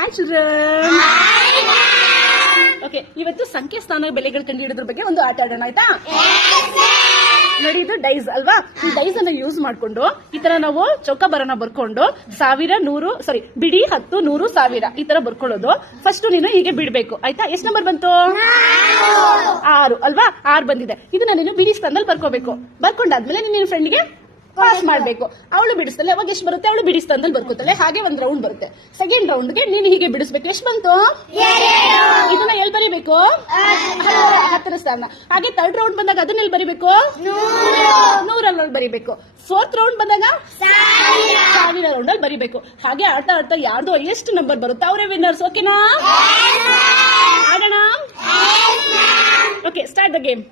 Hi children. Okay, ಇವತ್ತು ಸಂಖ್ಯೆ ಸ್ಥಾನ ಬೆಲೆಗಳು ಕಂಡು ಹಿಡಿದ್ರ ಬಗ್ಗೆ ಒಂದು ಆಟ ಆಡೋಣ, ಆಯ್ತಾ? ನೋಡಿ, ಇದು ಡೈಸ್ ಅಲ್ವಾ? ಈ ಡೈಸ್ ಅನ್ನ ಯೂಸ್ ಮಾಡ್ಕೊಂಡು ಈ ತರ ನಾವು ಚೌಕಾಬಾರನ ಬರ್ಕೊಂಡು 1000, 100 ಬಿಡಿ 10, 100, 1000 ಈ ತರ ಬರ್ಕೊಳ್ಳೋದು. ಫಸ್ಟ್ ನೀನು ಹೀಗೆ ಬಿಡ್ಬೇಕು, ಆಯ್ತಾ? ಎಷ್ಟು ನಂಬರ್ ಬಂತು? 6 ಅಲ್ವಾ? 6 ಬಂದಿದೆ. ಇದನ್ನ ನೀನು ಬಿಡಿ ಸ್ಥಾನದಲ್ಲಿ ಬರ್ಕೋಬೇಕು. ಬರ್ಕೊಂಡಾದ್ಮೇಲೆ ನಿನ್ನ ಫ್ರೆಂಡ್ಗೆ ಪಾಸ್ ಮಾಡ್ಬೇಕು. ಅವಳು ಬಿಡಿಸ್ತಾಳೆ, ಅವಾಗ ಎಷ್ಟು ಬರುತ್ತೆ? ಅವಳು ಬಿಡಿ ಸ್ಥಾನದಲ್ಲಿ ಬರ್ಕೋತಾಳೆ. ಹಾಗೆ ಒಂದ್ ರೌಂಡ್ ಬರುತ್ತೆ. ಸೆಕೆಂಡ್ ರೌಂಡ್ಗೆ ನೀನು ಹೀಗೆ ಬಿಡಿಸ್ಬೇಕು. ಎಷ್ಟು ಬಂತು? ಇದನ್ನ ಎಲ್ಲಿ ಬರೀಬೇಕು? 10ರ ಸ್ಥಾನ. ಹಾಗೆ ಥರ್ಡ್ ರೌಂಡ್ ಬಂದಾಗ ಅದನ್ನ ಎಲ್ಲಿ ಬರೀಬೇಕು? 100 ಬರೀಬೇಕು. ಫೋರ್ತ್ ರೌಂಡ್ ಬಂದಾಗ 1000 ರೌಂಡ್ ಅಲ್ಲಿ ಬರೀಬೇಕು. ಹಾಗೆ ಆಟ ಆಡ್ತಾ ಯಾರ್ದು ಎಷ್ಟು ನಂಬರ್ ಬರುತ್ತೆ ಅವರೇ ವಿನ್ನರ್ಸ್. ಓಕೆನಾ? ಆಡೋಣ. Okay, start the game.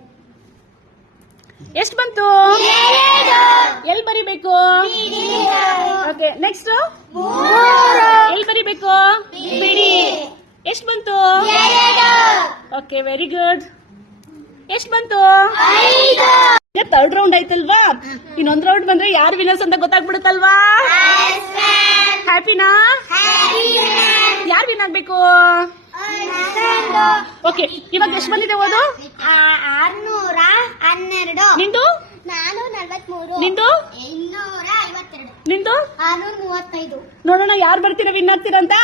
ಎಷ್ಟು ಬಂತು? ಎಲ್ಲಿ ಬರಿಬೇಕು? ಓಕೆ, ನೆಕ್ಸ್ಟ್ ಎಲ್ಲಿ ಬರಿಬೇಕು? ಬಿಡಿ. ಎಷ್ಟು ಬಂತು? Okay, very good. ಎಷ್ಟು ಬಂತು? ಥರ್ಡ್ ರೌಂಡ್ ಆಯ್ತಲ್ವಾ? ಇನ್ನೊಂದ್ ರೌಂಡ್ ಬಂದ್ರೆ ಯಾರು ವಿನ್ನರ್ಸ್ ಅಂತ ಗೊತ್ತಾಗ್ಬಿಡುತ್ತಲ್ವಾ? ಹ್ಯಾಪಿನಾ? ಯಾರು ವಿನ್ ಆಗ್ಬೇಕು? ಓಕೆ, ಇವಾಗ ಎಷ್ಟು ಬಂದಿದೆ ಓದು? 612. ನಿಂದು? 443. ನಿಂದು? 252. ನಿಂದು? 635. ನೋಡೋಣ ಯಾರು ಬರ್ತೀರಾ, ವಿನ್ ಆಗ್ತೀರಾ ಅಂತ.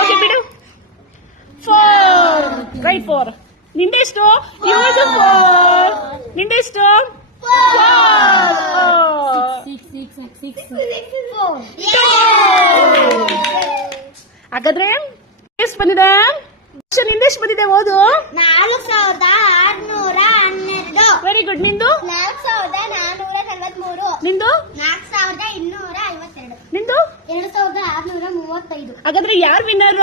ಓಕೆ, ಬಿಡು. 4 ರೈಟ್. 4. ನಿಂದೆಷ್ಟು? 4. ನಿಂದೆಷ್ಟು? 4. ಹಾಗಾದ್ರೆ ಎಷ್ಟು ಬಂದಿದೆ? ನಿಂದೆಷ್ಟು ಬಂದಿದೆ ಓದು? 4612. Very good. ನಿಂದು? 4443. ನಿಂದು? 4252. ನಿಂದು? 2635. ಹಾಗಾದ್ರೆ ಯಾರು ವಿನ್ನರ್?